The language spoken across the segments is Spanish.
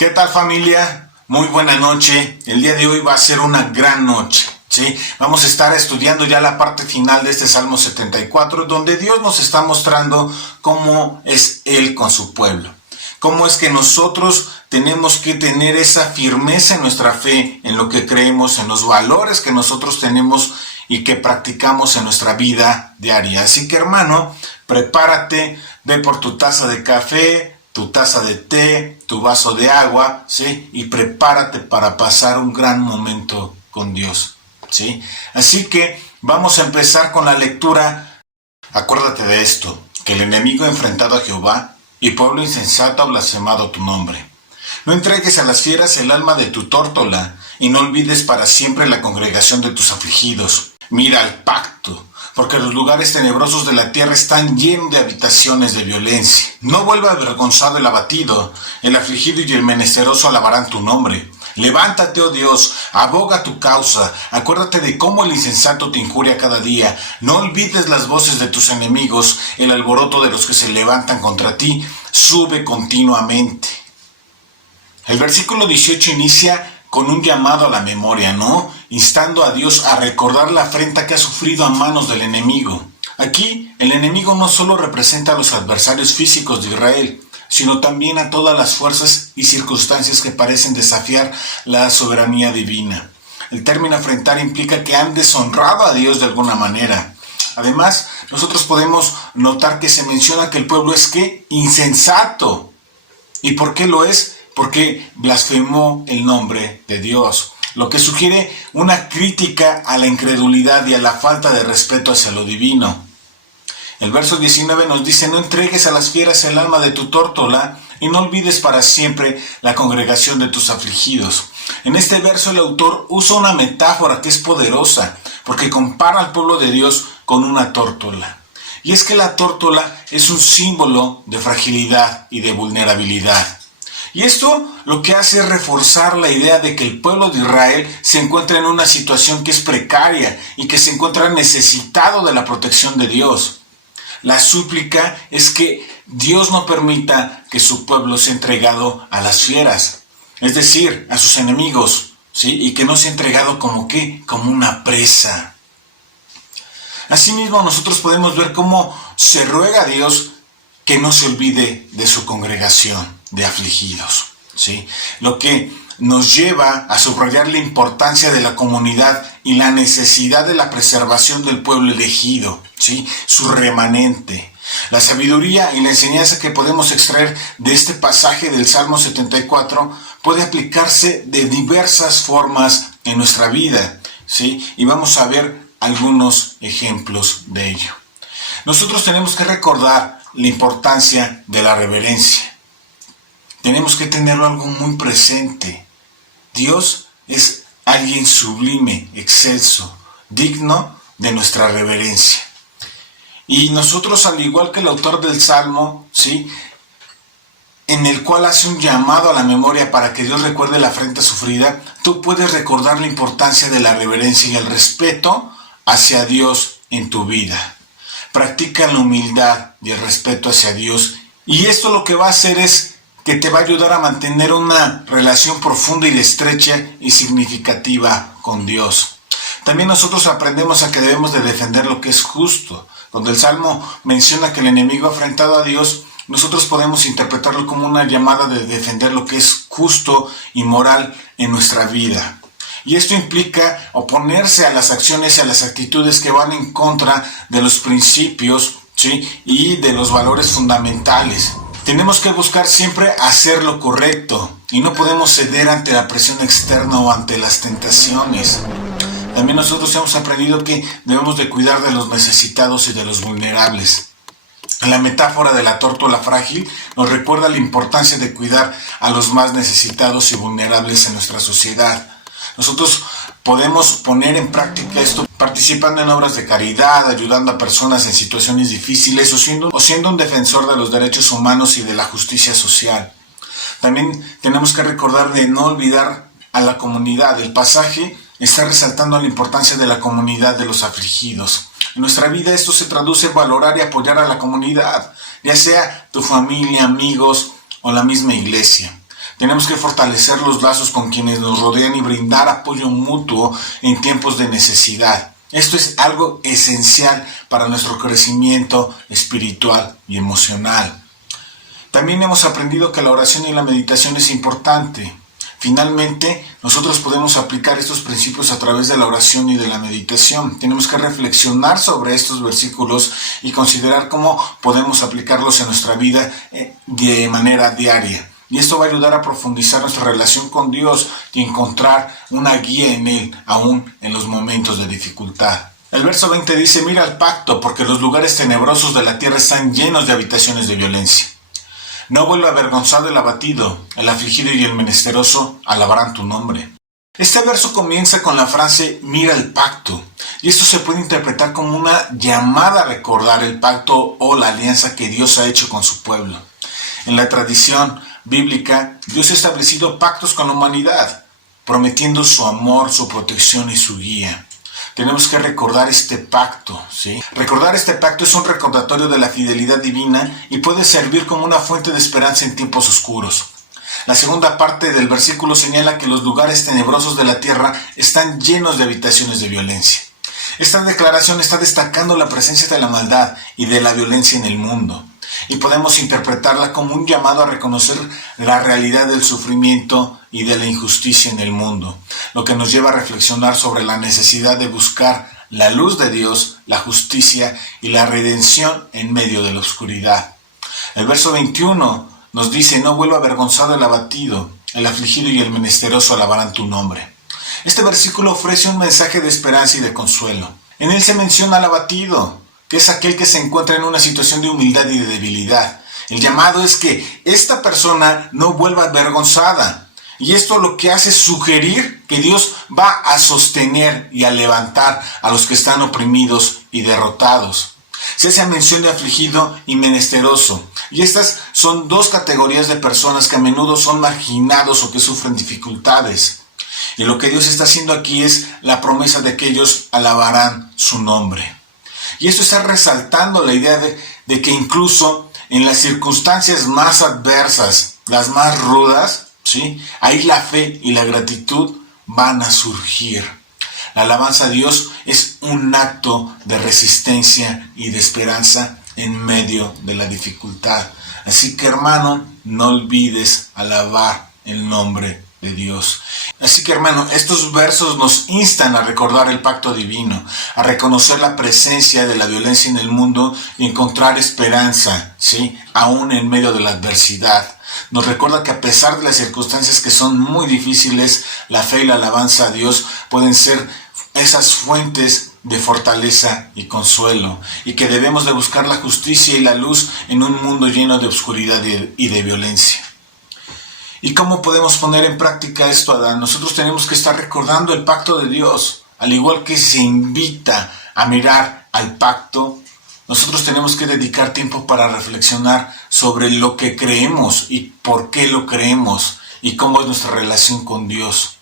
¿Qué tal, familia? Muy buena noche. El día de hoy va a ser una gran noche, ¿sí? Vamos a estar estudiando ya la parte final de este Salmo 74, donde Dios nos está mostrando cómo es Él con su pueblo. Cómo es que nosotros tenemos que tener esa firmeza en nuestra fe, en lo que creemos, en los valores que nosotros tenemos y que practicamos en nuestra vida diaria. Así que, hermano, prepárate, ve por tu taza de café, tu taza de té, tu vaso de agua, ¿sí? Y prepárate para pasar un gran momento con Dios, ¿sí? Así que vamos a empezar con la lectura. Acuérdate de esto, que el enemigo ha enfrentado a Jehová y pueblo insensato ha blasfemado tu nombre. No entregues a las fieras el alma de tu tórtola y no olvides para siempre la congregación de tus afligidos. Mira al pacto, porque los lugares tenebrosos de la tierra están llenos de habitaciones de violencia. No vuelva avergonzado el abatido, el afligido y el menesteroso alabarán tu nombre. Levántate, oh Dios, aboga tu causa, acuérdate de cómo el insensato te injuria cada día. No olvides las voces de tus enemigos, el alboroto de los que se levantan contra ti, sube continuamente. El versículo 18 inicia con un llamado a la memoria, ¿no? Instando a Dios a recordar la afrenta que ha sufrido a manos del enemigo. Aquí, el enemigo no solo representa a los adversarios físicos de Israel, sino también a todas las fuerzas y circunstancias que parecen desafiar la soberanía divina. El término afrentar implica que han deshonrado a Dios de alguna manera. Además, nosotros podemos notar que se menciona que el pueblo es ¿qué? Insensato. ¿Y por qué lo es? Porque blasfemó el nombre de Dios, lo que sugiere una crítica a la incredulidad y a la falta de respeto hacia lo divino. El verso 19 nos dice: no entregues a las fieras el alma de tu tórtola y no olvides para siempre la congregación de tus afligidos. En este verso el autor usa una metáfora que es poderosa, porque compara al pueblo de Dios con una tórtola. Y es que la tórtola es un símbolo de fragilidad y de vulnerabilidad. Y esto lo que hace es reforzar la idea de que el pueblo de Israel se encuentra en una situación que es precaria y que se encuentra necesitado de la protección de Dios. La súplica es que Dios no permita que su pueblo sea entregado a las fieras, es decir, a sus enemigos, ¿sí? Y que no sea entregado como ¿qué? Como una presa. Asimismo, nosotros podemos ver cómo se ruega a Dios que no se olvide de su congregación de afligidos, ¿sí? Lo que nos lleva a subrayar la importancia de la comunidad y la necesidad de la preservación del pueblo elegido, ¿sí? Su remanente. La sabiduría y la enseñanza que podemos extraer de este pasaje del Salmo 74 puede aplicarse de diversas formas en nuestra vida, ¿sí? Y vamos a ver algunos ejemplos de ello. Nosotros tenemos que recordar la importancia de la reverencia. Tenemos que tenerlo algo muy presente. Dios es alguien sublime, excelso, digno de nuestra reverencia. Y nosotros, al igual que el autor del Salmo, ¿sí? En el cual hace un llamado a la memoria para que Dios recuerde la afrenta sufrida, tú puedes recordar la importancia de la reverencia y el respeto hacia Dios en tu vida. Practica la humildad y el respeto hacia Dios. Y esto lo que va a hacer es que te va a ayudar a mantener una relación profunda y estrecha y significativa con Dios. También nosotros aprendemos a que debemos de defender lo que es justo. Cuando el Salmo menciona que el enemigo ha afrentado a Dios, nosotros podemos interpretarlo como una llamada de defender lo que es justo y moral en nuestra vida. Y esto implica oponerse a las acciones y a las actitudes que van en contra de los principios, ¿sí? Y de los valores fundamentales. Tenemos que buscar siempre hacer lo correcto y no podemos ceder ante la presión externa o ante las tentaciones. También nosotros hemos aprendido que debemos de cuidar de los necesitados y de los vulnerables. La metáfora de la tórtola frágil nos recuerda la importancia de cuidar a los más necesitados y vulnerables en nuestra sociedad. Nosotros podemos poner en práctica esto participando en obras de caridad, ayudando a personas en situaciones difíciles o siendo un defensor de los derechos humanos y de la justicia social. También tenemos que recordar de no olvidar a la comunidad. El pasaje está resaltando la importancia de la comunidad de los afligidos. En nuestra vida esto se traduce en valorar y apoyar a la comunidad, ya sea tu familia, amigos o la misma iglesia. Tenemos que fortalecer los lazos con quienes nos rodean y brindar apoyo mutuo en tiempos de necesidad. Esto es algo esencial para nuestro crecimiento espiritual y emocional. También hemos aprendido que la oración y la meditación es importante. Finalmente, nosotros podemos aplicar estos principios a través de la oración y de la meditación. Tenemos que reflexionar sobre estos versículos y considerar cómo podemos aplicarlos en nuestra vida de manera diaria. Y esto va a ayudar a profundizar nuestra relación con Dios y encontrar una guía en Él, aún en los momentos de dificultad. El verso 20 dice: mira el pacto, porque los lugares tenebrosos de la tierra están llenos de habitaciones de violencia. No vuelva avergonzado el abatido, el afligido y el menesteroso alabarán tu nombre. Este verso comienza con la frase mira el pacto, y esto se puede interpretar como una llamada a recordar el pacto o la alianza que Dios ha hecho con su pueblo. En la tradición bíblica, Dios ha establecido pactos con la humanidad, prometiendo su amor, su protección y su guía. Tenemos que recordar este pacto, ¿sí? Recordar este pacto es un recordatorio de la fidelidad divina y puede servir como una fuente de esperanza en tiempos oscuros. La segunda parte del versículo señala que los lugares tenebrosos de la tierra están llenos de habitaciones de violencia. Esta declaración está destacando la presencia de la maldad y de la violencia en el mundo, y podemos interpretarla como un llamado a reconocer la realidad del sufrimiento y de la injusticia en el mundo, lo que nos lleva a reflexionar sobre la necesidad de buscar la luz de Dios, la justicia y la redención en medio de la oscuridad. El verso 21 nos dice: no vuelva avergonzado el abatido, el afligido y el menesteroso alabarán tu nombre. Este versículo ofrece un mensaje de esperanza y de consuelo. En él se menciona al abatido, que es aquel que se encuentra en una situación de humildad y de debilidad. El llamado es que esta persona no vuelva avergonzada. Y esto lo que hace es sugerir que Dios va a sostener y a levantar a los que están oprimidos y derrotados. Se hace mención de afligido y menesteroso. Y estas son dos categorías de personas que a menudo son marginados o que sufren dificultades. Y lo que Dios está haciendo aquí es la promesa de que ellos alabarán su nombre. Y esto está resaltando la idea de que incluso en las circunstancias más adversas, las más rudas, ¿sí?, ahí la fe y la gratitud van a surgir. La alabanza a Dios es un acto de resistencia y de esperanza en medio de la dificultad. Así que, hermano, no olvides alabar el nombre de Dios. Así que, hermano, estos versos nos instan a recordar el pacto divino, a reconocer la presencia de la violencia en el mundo y encontrar esperanza, ¿sí?, aún en medio de la adversidad. Nos recuerda que a pesar de las circunstancias que son muy difíciles, la fe y la alabanza a Dios pueden ser esas fuentes de fortaleza y consuelo, y que debemos de buscar la justicia y la luz en un mundo lleno de oscuridad y de violencia. ¿Y cómo podemos poner en práctica esto, Adán? Nosotros tenemos que estar recordando el pacto de Dios. Al igual que se invita a mirar al pacto, nosotros tenemos que dedicar tiempo para reflexionar sobre lo que creemos y por qué lo creemos y cómo es nuestra relación con Dios.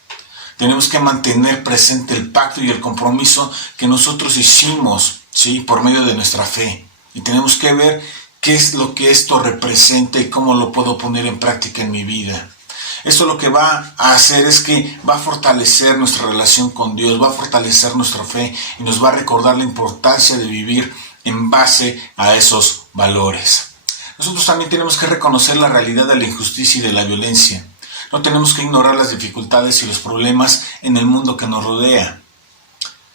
Tenemos que mantener presente el pacto y el compromiso que nosotros hicimos, ¿sí?, por medio de nuestra fe. Y tenemos que ver qué es lo que esto representa y cómo lo puedo poner en práctica en mi vida. Esto lo que va a hacer es que va a fortalecer nuestra relación con Dios, va a fortalecer nuestra fe y nos va a recordar la importancia de vivir en base a esos valores. Nosotros también tenemos que reconocer la realidad de la injusticia y de la violencia. No tenemos que ignorar las dificultades y los problemas en el mundo que nos rodea.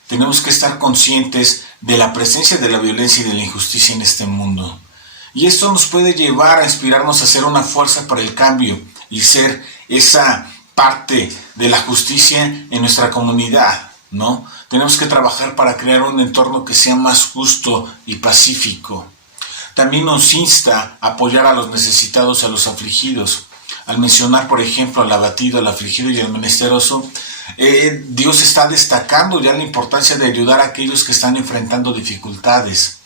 Tenemos que estar conscientes de la presencia de la violencia y de la injusticia en este mundo. Y esto nos puede llevar a inspirarnos a ser una fuerza para el cambio y ser esa parte de la justicia en nuestra comunidad, ¿no? Tenemos que trabajar para crear un entorno que sea más justo y pacífico. También nos insta a apoyar a los necesitados y a los afligidos. Al mencionar, por ejemplo, al abatido, al afligido y al menesteroso, Dios está destacando ya la importancia de ayudar a aquellos que están enfrentando dificultades.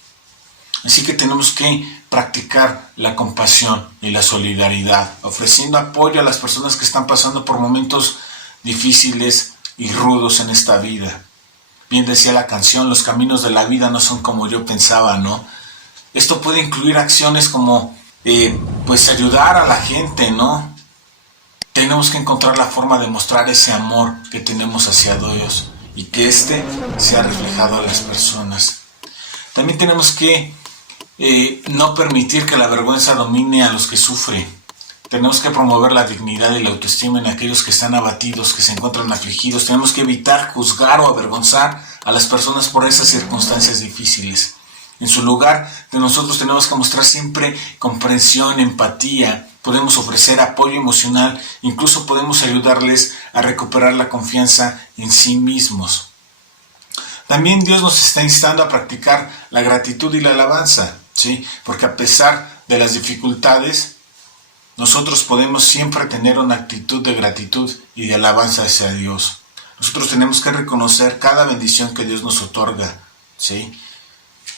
Así que tenemos que practicar la compasión y la solidaridad, ofreciendo apoyo a las personas que están pasando por momentos difíciles y rudos en esta vida. Bien decía la canción, los caminos de la vida no son como yo pensaba, ¿no? Esto puede incluir acciones como, pues ayudar a la gente, ¿no? tenemos que encontrar la forma de mostrar ese amor que tenemos hacia Dios y que éste sea reflejado a las personas. También tenemos que no permitir que la vergüenza domine a los que sufren. Tenemos que promover la dignidad y la autoestima en aquellos que están abatidos, que se encuentran afligidos. Tenemos que evitar juzgar o avergonzar a las personas por esas circunstancias difíciles. En su lugar, de nosotros tenemos que mostrar siempre comprensión, empatía. Podemos ofrecer apoyo emocional, incluso podemos ayudarles a recuperar la confianza en sí mismos. También Dios nos está instando a practicar la gratitud y la alabanza, ¿sí? Porque a pesar de las dificultades, nosotros podemos siempre tener una actitud de gratitud y de alabanza hacia Dios. Nosotros tenemos que reconocer cada bendición que Dios nos otorga, ¿sí?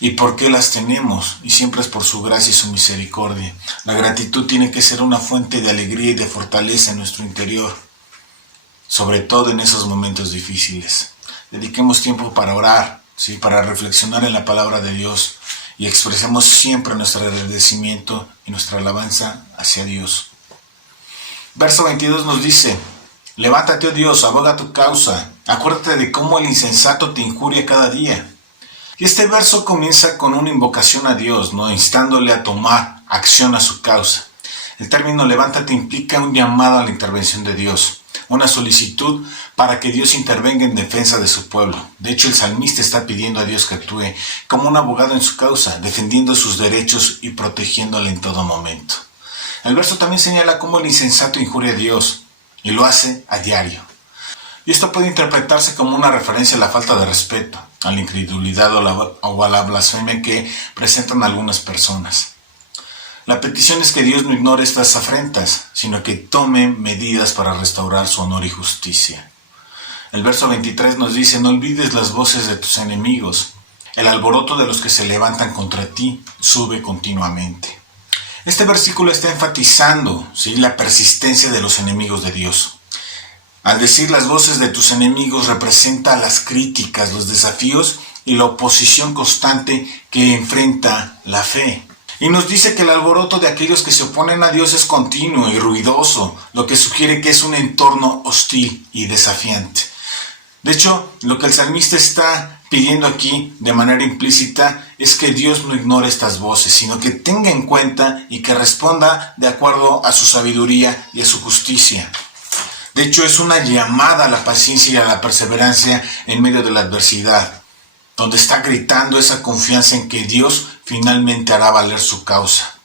¿Y por qué las tenemos? Y siempre es por su gracia y su misericordia. La gratitud tiene que ser una fuente de alegría y de fortaleza en nuestro interior, sobre todo en esos momentos difíciles. Dediquemos tiempo para orar, ¿sí? Para reflexionar en la palabra de Dios y expresemos siempre nuestro agradecimiento y nuestra alabanza hacia Dios. Verso 22 nos dice: levántate, oh Dios, aboga tu causa, acuérdate de cómo el insensato te injuria cada día. Y este verso comienza con una invocación a Dios, ¿no? Instándole a tomar acción a su causa. El término levántate implica un llamado a la intervención de Dios, una solicitud para que Dios intervenga en defensa de su pueblo. De hecho, el salmista está pidiendo a Dios que actúe como un abogado en su causa, defendiendo sus derechos y protegiéndole en todo momento. El verso también señala cómo el insensato injuria a Dios, y lo hace a diario. Y esto puede interpretarse como una referencia a la falta de respeto, a la incredulidad o a la blasfemia que presentan algunas personas. La petición es que Dios no ignore estas afrentas, sino que tome medidas para restaurar su honor y justicia. El verso 23 nos dice: no olvides las voces de tus enemigos, el alboroto de los que se levantan contra ti sube continuamente. Este versículo está enfatizando, ¿sí?, la persistencia de los enemigos de Dios. Al decir las voces de tus enemigos representa las críticas, los desafíos y la oposición constante que enfrenta la fe. Y nos dice que el alboroto de aquellos que se oponen a Dios es continuo y ruidoso, lo que sugiere que es un entorno hostil y desafiante. De hecho, lo que el salmista está pidiendo aquí de manera implícita es que Dios no ignore estas voces, sino que tenga en cuenta y que responda de acuerdo a su sabiduría y a su justicia. De hecho, es una llamada a la paciencia y a la perseverancia en medio de la adversidad, donde está gritando esa confianza en que Dios finalmente hará valer su causa.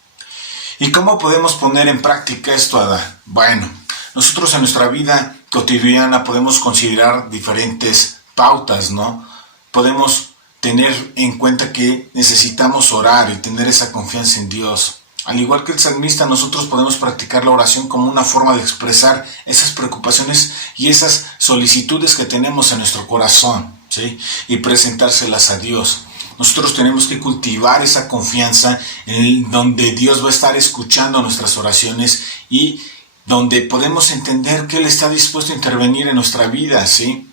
¿Y cómo podemos poner en práctica esto, Adán? Bueno, nosotros en nuestra vida cotidiana podemos considerar diferentes pautas, ¿no? Podemos tener en cuenta que necesitamos orar y tener esa confianza en Dios. Al igual que el salmista, nosotros podemos practicar la oración como una forma de expresar esas preocupaciones y esas solicitudes que tenemos en nuestro corazón, ¿sí?, y presentárselas a Dios. Nosotros tenemos que cultivar esa confianza en donde Dios va a estar escuchando nuestras oraciones y donde podemos entender que Él está dispuesto a intervenir en nuestra vida, ¿sí?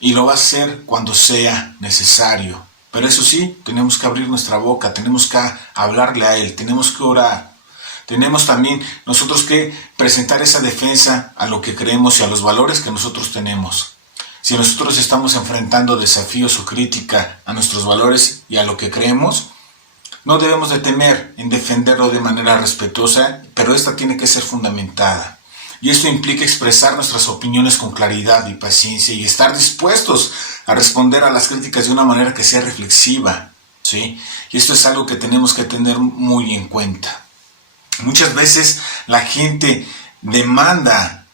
Y lo va a hacer cuando sea necesario. Pero eso sí, tenemos que abrir nuestra boca, tenemos que hablarle a Él, tenemos que orar. Tenemos también nosotros que presentar esa defensa a lo que creemos y a los valores que nosotros tenemos. Si nosotros estamos enfrentando desafíos o crítica a nuestros valores y a lo que creemos, no debemos de temer en defenderlo de manera respetuosa, pero esta tiene que ser fundamentada. Y esto implica expresar nuestras opiniones con claridad y paciencia y estar dispuestos a responder a las críticas de una manera que sea reflexiva, ¿sí? Y esto es algo que tenemos que tener muy en cuenta. Muchas veces la gente demanda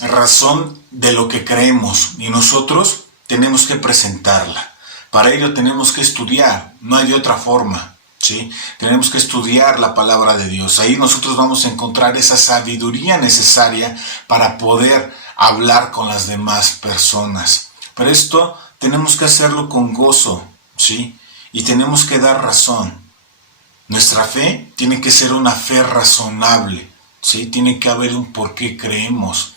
razón de lo que creemos y nosotros tenemos que presentarla. Para ello tenemos que estudiar, no hay de otra forma, ¿sí? Tenemos que estudiar la palabra de Dios. Ahí nosotros vamos a encontrar esa sabiduría necesaria para poder hablar con las demás personas. Pero esto tenemos que hacerlo con gozo, ¿sí? Y tenemos que dar razón. Nuestra fe tiene que ser una fe razonable, ¿sí? Tiene que haber un por qué creemos.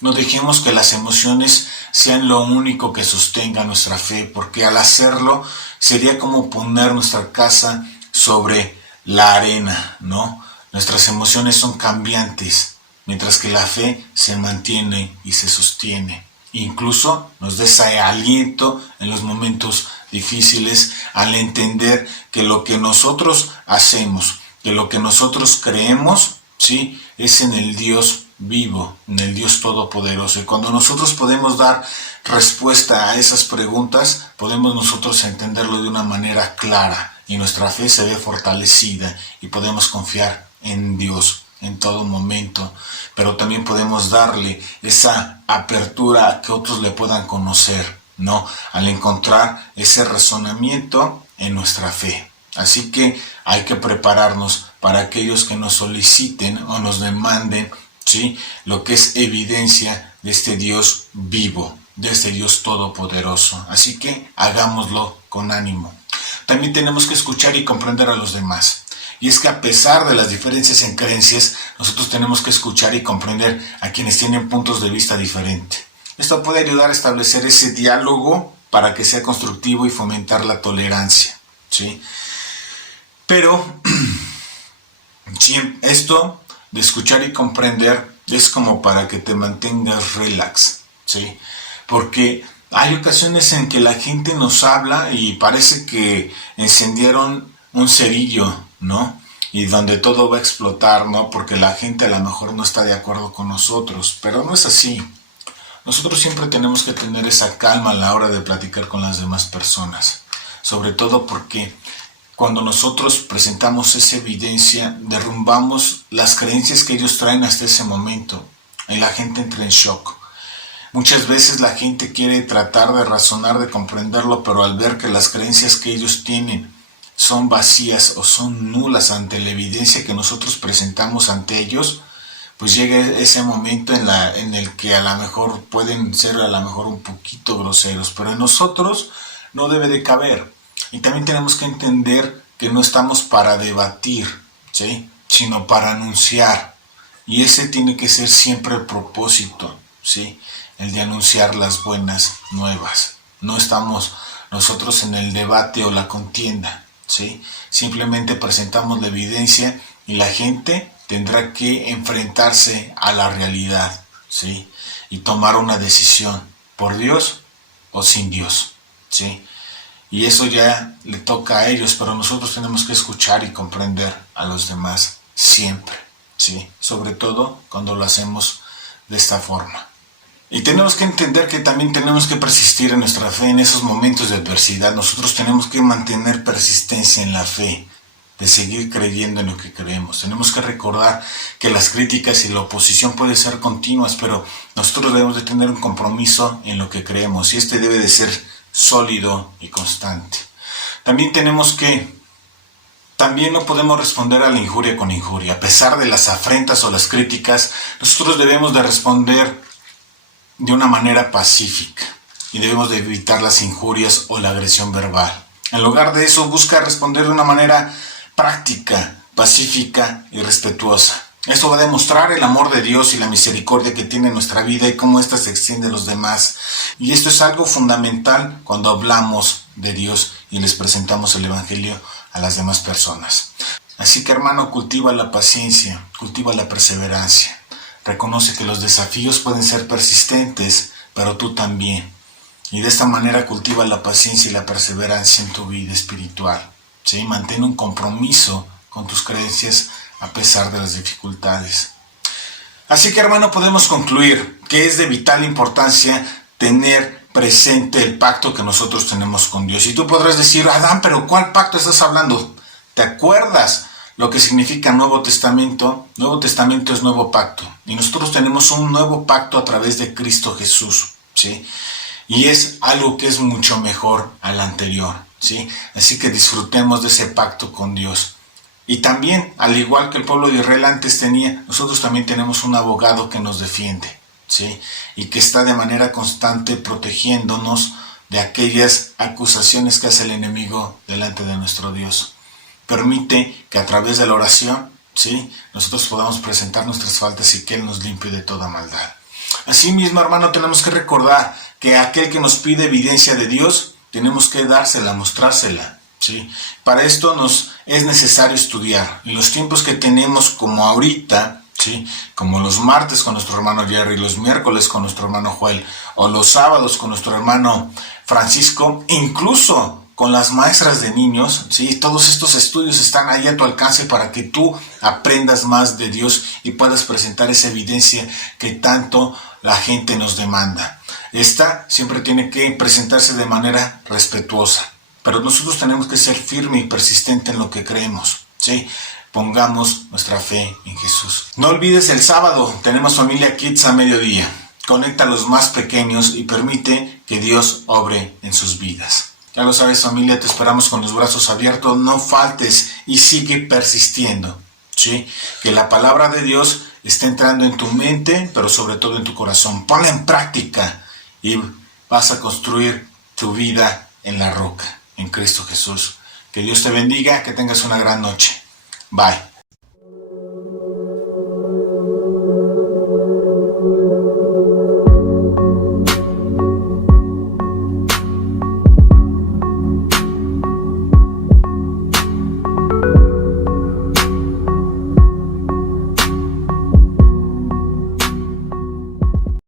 No dejemos que las emociones sean lo único que sostenga nuestra fe, porque al hacerlo sería como poner nuestra casa sobre la arena, ¿no? Nuestras emociones son cambiantes, mientras que la fe se mantiene y se sostiene. Incluso nos da ese aliento en los momentos difíciles al entender que lo que nosotros hacemos, que lo que nosotros creemos, ¿sí?, es en el Dios vivo, en el Dios todopoderoso. Y cuando nosotros podemos dar respuesta a esas preguntas, podemos nosotros entenderlo de una manera clara y nuestra fe se ve fortalecida y podemos confiar en Dios en todo momento, pero también podemos darle esa apertura a que otros le puedan conocer, ¿no?, al encontrar ese razonamiento en nuestra fe. Así que hay que prepararnos para aquellos que nos soliciten o nos demanden, ¿sí?, lo que es evidencia de este Dios vivo, de este Dios todopoderoso. Así que hagámoslo con ánimo. También tenemos que escuchar y comprender a los demás. Y es que a pesar de las diferencias en creencias, nosotros tenemos que escuchar y comprender a quienes tienen puntos de vista diferentes. Esto puede ayudar a establecer ese diálogo para que sea constructivo y fomentar la tolerancia, ¿sí? Pero sí, esto de escuchar y comprender es como para que te mantengas relax, ¿sí? Porque hay ocasiones en que la gente nos habla y parece que encendieron un cerillo, ¿no? Y donde todo va a explotar, ¿no? Porque la gente a lo mejor no está de acuerdo con nosotros, pero no es así. Nosotros siempre tenemos que tener esa calma a la hora de platicar con las demás personas, sobre todo porque cuando nosotros presentamos esa evidencia, derrumbamos las creencias que ellos traen hasta ese momento y la gente entra en shock. Muchas veces la gente quiere tratar de razonar, de comprenderlo, pero al ver que las creencias que ellos tienen son vacías o son nulas ante la evidencia que nosotros presentamos ante ellos, pues llega ese momento en el que a lo mejor pueden ser a lo mejor un poquito groseros, pero en nosotros no debe de caber. Y también tenemos que entender que no estamos para debatir, ¿sí?, sino para anunciar. Y ese tiene que ser siempre el propósito, ¿sí?, el de anunciar las buenas nuevas. No estamos nosotros en el debate o la contienda, ¿sí? Simplemente presentamos la evidencia y la gente tendrá que enfrentarse a la realidad, ¿sí?, y tomar una decisión, por Dios o sin Dios, ¿sí? Y eso ya le toca a ellos, pero nosotros tenemos que escuchar y comprender a los demás siempre, ¿sí?, sobre todo cuando lo hacemos de esta forma. Y tenemos que entender que también tenemos que persistir en nuestra fe en esos momentos de adversidad. Nosotros tenemos que mantener persistencia en la fe, de seguir creyendo en lo que creemos. Tenemos que recordar que las críticas y la oposición pueden ser continuas, pero nosotros debemos de tener un compromiso en lo que creemos y este debe de ser sólido y constante. También no podemos responder a la injuria con injuria. A pesar de las afrentas o las críticas, nosotros debemos de responder de una manera pacífica y debemos de evitar las injurias o la agresión verbal. En lugar de eso, busca responder de una manera práctica, pacífica y respetuosa. Esto va a demostrar el amor de Dios y la misericordia que tiene en nuestra vida y cómo ésta se extiende a los demás. Y esto es algo fundamental cuando hablamos de Dios y les presentamos el Evangelio a las demás personas. Así que, hermano, cultiva la paciencia, cultiva la perseverancia. Reconoce que los desafíos pueden ser persistentes, pero tú también. Y de esta manera cultiva la paciencia y la perseverancia en tu vida espiritual, ¿sí? Mantén un compromiso con tus creencias a pesar de las dificultades. Así que, hermano, podemos concluir que es de vital importancia tener presente el pacto que nosotros tenemos con Dios. Y tú podrás decir, Adán, pero ¿cuál pacto estás hablando? ¿Te acuerdas lo que significa Nuevo Testamento? Nuevo Testamento es nuevo pacto. Y nosotros tenemos un nuevo pacto a través de Cristo Jesús, ¿sí? Y es algo que es mucho mejor al anterior, ¿sí? Así que disfrutemos de ese pacto con Dios. Y también, al igual que el pueblo de Israel antes tenía, nosotros también tenemos un abogado que nos defiende, ¿sí? Y que está de manera constante protegiéndonos de aquellas acusaciones que hace el enemigo delante de nuestro Dios. Permite que a través de la oración, ¿sí?, nosotros podamos presentar nuestras faltas y que Él nos limpie de toda maldad. Asimismo, hermano, tenemos que recordar que aquel que nos pide evidencia de Dios, tenemos que dársela, mostrársela, ¿sí? Para esto nos es necesario estudiar. En los tiempos que tenemos como ahorita, ¿sí? Como los martes con nuestro hermano Jerry, los miércoles con nuestro hermano Joel, o los sábados con nuestro hermano Francisco, incluso con las maestras de niños, ¿sí? Todos estos estudios están ahí a tu alcance para que tú aprendas más de Dios y puedas presentar esa evidencia que tanto la gente nos demanda. Esta siempre tiene que presentarse de manera respetuosa, pero nosotros tenemos que ser firmes y persistentes en lo que creemos, ¿sí? Pongamos nuestra fe en Jesús. No olvides, el sábado tenemos Familia Kids a mediodía. Conecta a los más pequeños y permite que Dios obre en sus vidas. Ya lo sabes, familia, te esperamos con los brazos abiertos. No faltes y sigue persistiendo, ¿sí? Que la palabra de Dios esté entrando en tu mente, pero sobre todo en tu corazón. Ponla en práctica y vas a construir tu vida en la roca, en Cristo Jesús. Que Dios te bendiga, que tengas una gran noche. Bye.